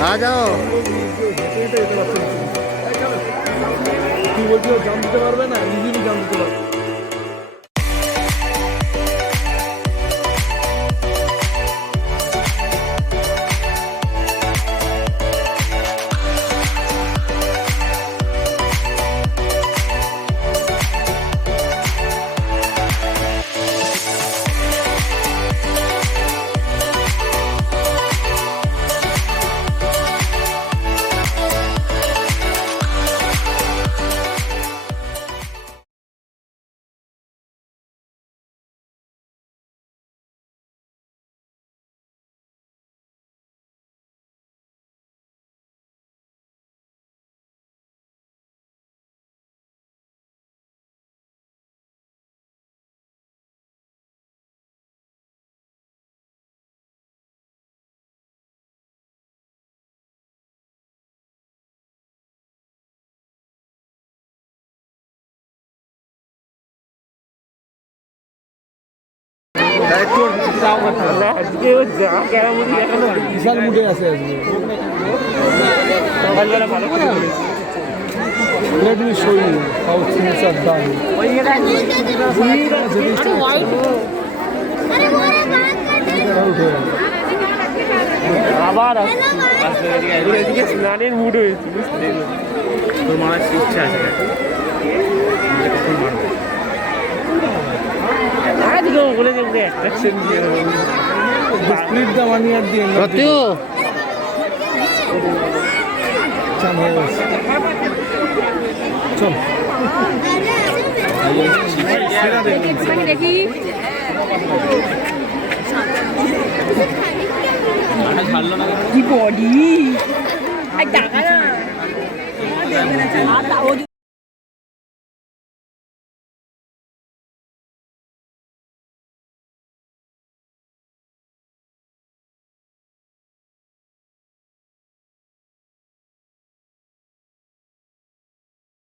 आ जाओ। কি বলছো জাম দিতে পারবে না ইজিলি জাম দিতে পারবে বিশাল মুডে আছে আজকে রেডমি শোই সাউথ সিনেসার দাম আবার এদিকে স্নানের মুড হয়েছে বুঝতে তোর মারার ইচ্ছা আছে কখন মারবো আজকে বলে যে অ্যাট্রাকশন দিয়ে স্প্লিট দা ওয়ান ইয়ার দিয়ে চল দেখি কি বডি টাকা না